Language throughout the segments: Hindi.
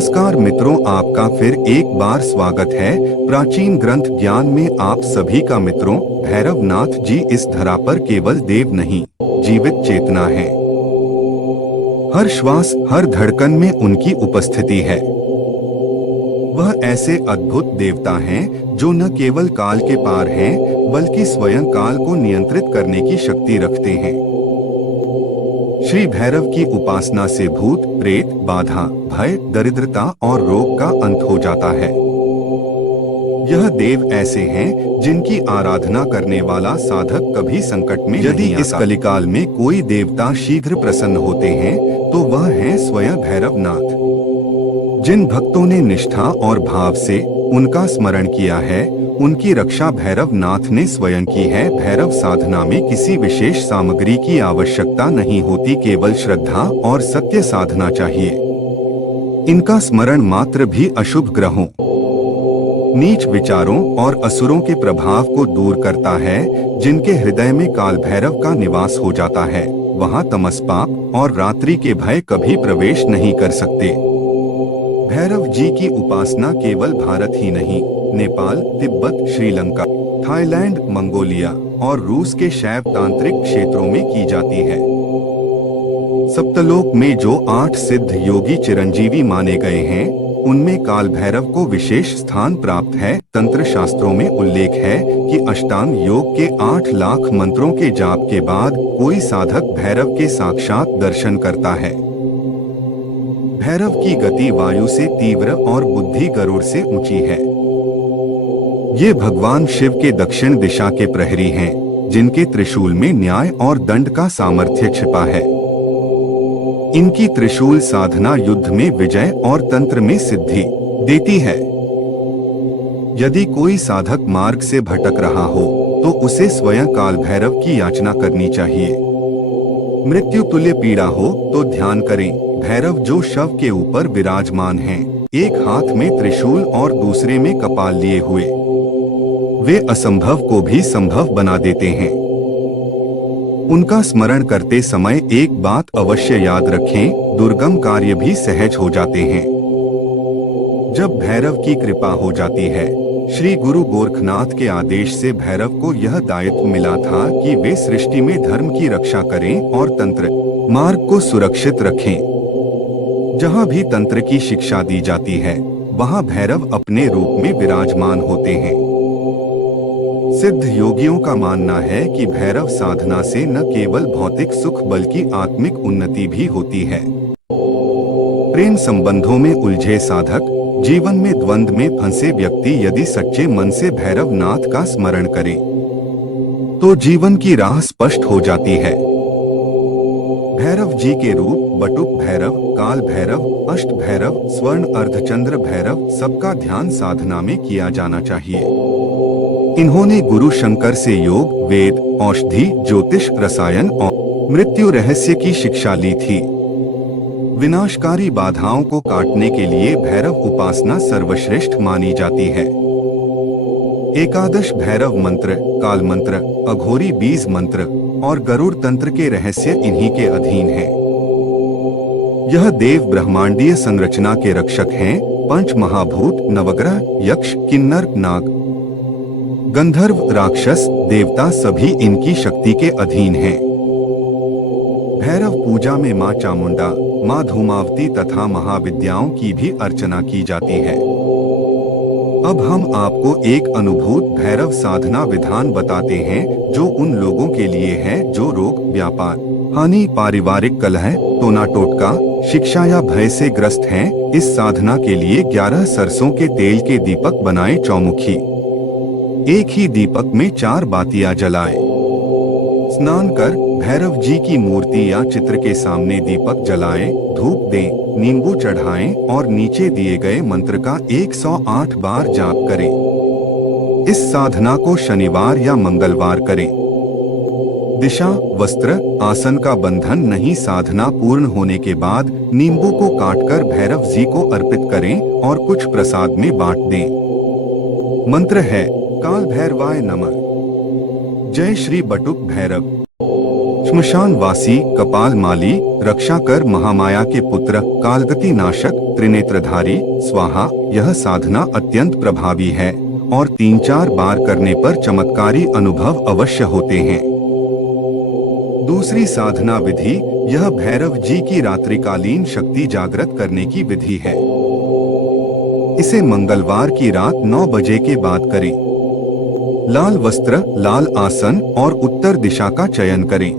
नमस्कार मित्रों, आपका फिर एक बार स्वागत है प्राचीन ग्रंथ ज्ञान में। आप सभी का मित्रों, भैरवनाथ जी इस धरा पर केवल देव नहीं, जीवित चेतना है। हर श्वास, हर धड़कन में उनकी उपस्थिति है। वह ऐसे अद्भुत देवता हैं जो न केवल काल के पार हैं, बल्कि स्वयं काल को नियंत्रित करने की शक्ति रखते हैं। श्री भैरव की उपासना से भूत, प्रेत, बाधा, भय, दरिद्रता और रोग का अंत हो जाता है। यह देव ऐसे हैं जिनकी आराधना करने वाला साधक कभी संकट में यदि नहीं आता। इस कलिकाल में कोई देवता शीघ्र प्रसन्न होते हैं तो वह है स्वयं भैरवनाथ। जिन भक्तों ने निष्ठा और भाव से उनका स्मरण किया है, उनकी रक्षा भैरवनाथ ने स्वयं की है। भैरव साधना में किसी विशेष सामग्री की आवश्यकता नहीं होती, केवल श्रद्धा और सत्य साधना चाहिए। इनका स्मरण मात्र भी अशुभ ग्रहों, नीच विचारों और असुरों के प्रभाव को दूर करता है। जिनके हृदय में काल भैरव का निवास हो जाता है, वहाँ तमस, पाप और रात्रि के भय कभी प्रवेश नहीं कर सकते। भैरव जी की उपासना केवल भारत ही नहीं, नेपाल, तिब्बत, श्रीलंका, थाईलैंड, मंगोलिया और रूस के शैव तांत्रिक क्षेत्रों में की जाती है। सप्तलोक में जो 8 सिद्ध योगी चिरंजीवी माने गए हैं, उनमें काल भैरव को विशेष स्थान प्राप्त है। तंत्र शास्त्रों में उल्लेख है कि अष्टांग योग के 8 लाख मंत्रों के जाप के बाद कोई साधक भैरव के साक्षात दर्शन करता है। भैरव की गति वायु से तीव्र और बुद्धि गरुड़ से ऊंची है। ये भगवान शिव के दक्षिण दिशा के प्रहरी हैं, जिनके त्रिशूल में न्याय और दंड का सामर्थ्य छिपा है। इनकी त्रिशूल साधना युद्ध में विजय और तंत्र में सिद्धि देती है। यदि कोई साधक मार्ग से भटक रहा हो तो उसे स्वयं काल भैरव की याचना करनी चाहिए। मृत्यु तुल्य पीड़ा हो तो ध्यान करें, भैरव जो शव के ऊपर विराजमान हैं, एक हाथ में त्रिशूल और दूसरे में कपाल लिए हुए, वे असंभव को भी संभव बना देते हैं। उनका स्मरण करते समय एक बात अवश्य याद रखें, दुर्गम कार्य भी सहज हो जाते हैं। जब भैरव की कृपा हो जाती है, श्री गुरु गोरखनाथ के आदेश से भैरव को यह दायित्व मिला था कि वे सृष्टि में धर्म की रक्षा करें और तंत्र मार्ग को सुरक्षित रखें। जहाँ भी तंत्र की शिक्षा दी जाती है, वहाँ भैरव अपने रूप में विराजमान होते हैं। सिद्ध योगियों का मानना है कि भैरव साधना से न केवल भौतिक सुख बल्कि आत्मिक उन्नति भी होती है। प्रेम संबंधों में उलझे साधक, जीवन में द्वंद्व में फंसे व्यक्ति यदि सच्चे मन से भैरवनाथ का स्मरण करे तो जीवन की राह स्पष्ट हो जाती है। भैरव जी के रूप बटुक भैरव, काल भैरव, अष्ट भैरव, स्वर्ण अर्धचंद्र भैरव, सबका ध्यान साधना में किया जाना चाहिए। इन्होंने गुरु शंकर से योग, वेद, औषधि, ज्योतिष, रसायन और मृत्यु रहस्य की शिक्षा ली थी। विनाशकारी बाधाओं को काटने के लिए भैरव उपासना सर्वश्रेष्ठ मानी जाती है। एकादश भैरव मंत्र, काल मंत्र, अघोरी बीज मंत्र और गरुड़ तंत्र के रहस्य इन्हीं के अधीन हैं। यह देव ब्रह्मांडीय संरचना के रक्षक हैं। पंच महाभूत, नवग्रह, यक्ष, किन्नर, नाग, गंधर्व, राक्षस, देवता सभी इनकी शक्ति के अधीन हैं। भैरव पूजा में मां चामुंडा, मां धूमावती तथा महाविद्याओं की भी अर्चना की जाती है। अब हम आपको एक अनुभूत भैरव साधना विधान बताते हैं जो उन लोगों के लिए है जो रोग, व्यापार, हानि, पारिवारिक कलह, टोना टोटका, शिक्षा या भय से ग्रस्त हैं। इस साधना के लिए 11 सरसों के तेल के दीपक बनाएं। चौमुखी एक ही दीपक में 4 बातियां जलाएं। स्नान कर भैरव जी की मूर्ति या चित्र के सामने दीपक जलाएं, धूप दें, नींबू चढ़ाएं और नीचे दिए गए मंत्र का 108 बार जाप करें। इस साधना को शनिवार या मंगलवार करें। दिशा, वस्त्र, आसन का बंधन नहीं। साधना पूर्ण होने के बाद नींबू को काटकर भैरव जी को अर्पित करें और कुछ प्रसाद में बांट दें। मंत्र है काल भैरवाय नमः। जय श्री बटुक भैरव। श्मशान वासी, कपाल माली, रक्षा कर महामाया के पुत्र, कालगति नाशक, त्रिनेत्रधारी स्वाहा। यह साधना अत्यंत प्रभावी है और 3-4 बार करने पर चमत्कारी अनुभव अवश्य होते हैं। दूसरी साधना विधि, यह भैरव जी की रात्रिकालीन शक्ति जागृत करने की विधि है। इसे मंगलवार की रात 9 बजे के बाद करें। लाल वस्त्र, लाल आसन और उत्तर दिशा का चयन करें।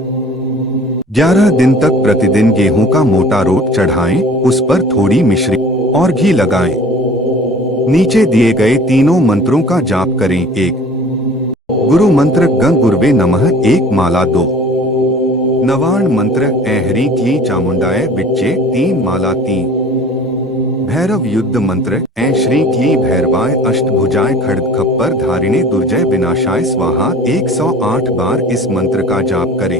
11 दिन तक प्रतिदिन गेहूं का मोटा रोट चढ़ाएं, उस पर थोड़ी मिश्री और घी लगाएं। नीचे दिए गए तीनों मंत्रों का जाप करें। 1 गुरु मंत्र गं गुरुवे नमः 1 माला 2 नवार्ण मंत्र ऐ ह्रीं क्लीं चामुंडाय बिच्चे 3 माला 3 भैरव युद्ध मंत्र ऐ श्री क्लीं भैरवाय अष्टभुजाय खड्ग खप्पर धारिणे दुर्जय विनाशाय स्वाहा 108 बार इस मंत्र का जाप करें।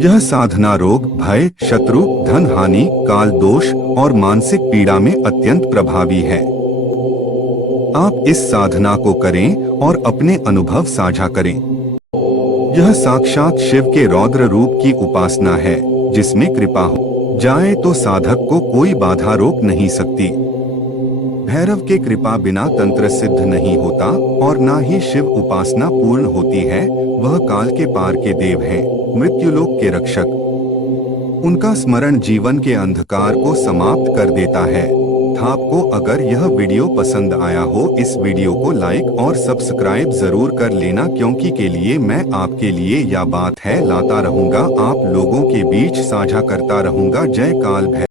यह साधना रोग, भय, शत्रु, धन हानि, काल दोष और मानसिक पीड़ा में अत्यंत प्रभावी है। आप इस साधना को करें और अपने अनुभव साझा करें। यह साक्षात शिव के रौद्र रूप की उपासना है, जिसमें कृपा हो जाए तो साधक को कोई बाधा रोक नहीं सकती। भैरव के कृपा बिना तंत्र सिद्ध नहीं होता और ना ही शिव उपासना पूर्ण होती है। वह काल के पार के देव हैं, मृत्युलोक के रक्षक। उनका स्मरण जीवन के अंधकार को समाप्त कर देता है। आपको अगर यह वीडियो पसंद आया हो, इस वीडियो को लाइक और सब्सक्राइब जरूर कर लेना, क्योंकि के लिए मैं आपके लिए यह बात है लाता रहूंगा, आप लोगों के बीच साझा करता रहूंगा। जय काल भैरव।